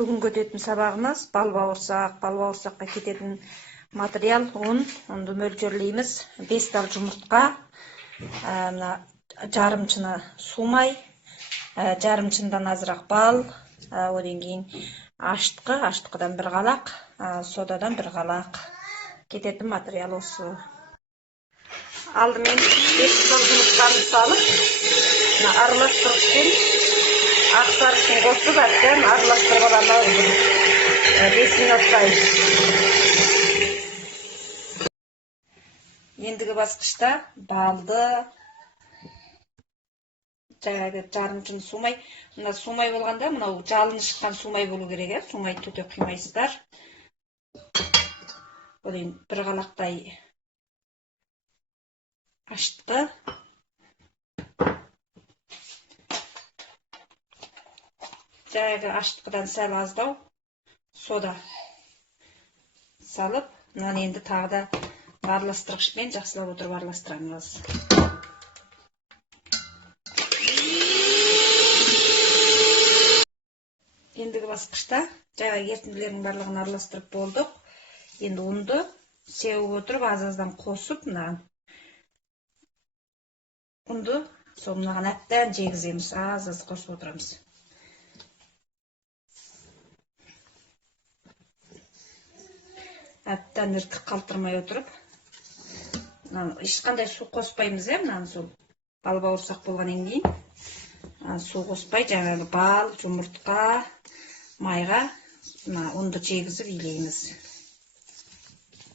Бүгінгі өтетін сабағымыз бал бауырсаққа кететін материал ұнды мөлшерлейміз. 5 тал жұмыртқа, жарымшыны сумай, жарымшындан азырақ бал, одан кейін аштықыдан бір қалақ, содадан бір қалақ. Кететін материал осы. Алдымен 5 тал жұмыртқаны салып, араластырғышпен ақсарысын қосып, әбден араластырып аламыз. 5 минуттай. Ендігі басқышта балды, жарымшыны сумай. Мына сумай болғанда, мынау жалыны шыққан сумай болу керек, сумай төте құймайсыздар. Одан бір қалақтай аштықы. Жаңағы аштықыдан сәл аздау сода салып, мынаны енді тағы да араластырғышпен жақсылап отырып араластырамыз. Ендігі басқышта жаңағы ерітінділердің барлығын араластырып болдық. Енді ұнды сеуіп отырып, аз-аздан қосып, ұнды сол мынаған әбден жегіземіз, аз-аз қосып отырамыз. Әбден іртік қалтырмай отырып, ешқандай су қоспаймыз, мынаны сол бал бауырсақ болғаннан кейін су қоспай, жаңағы бал, жұмыртқа, майға ұнды жегізіп илейміз.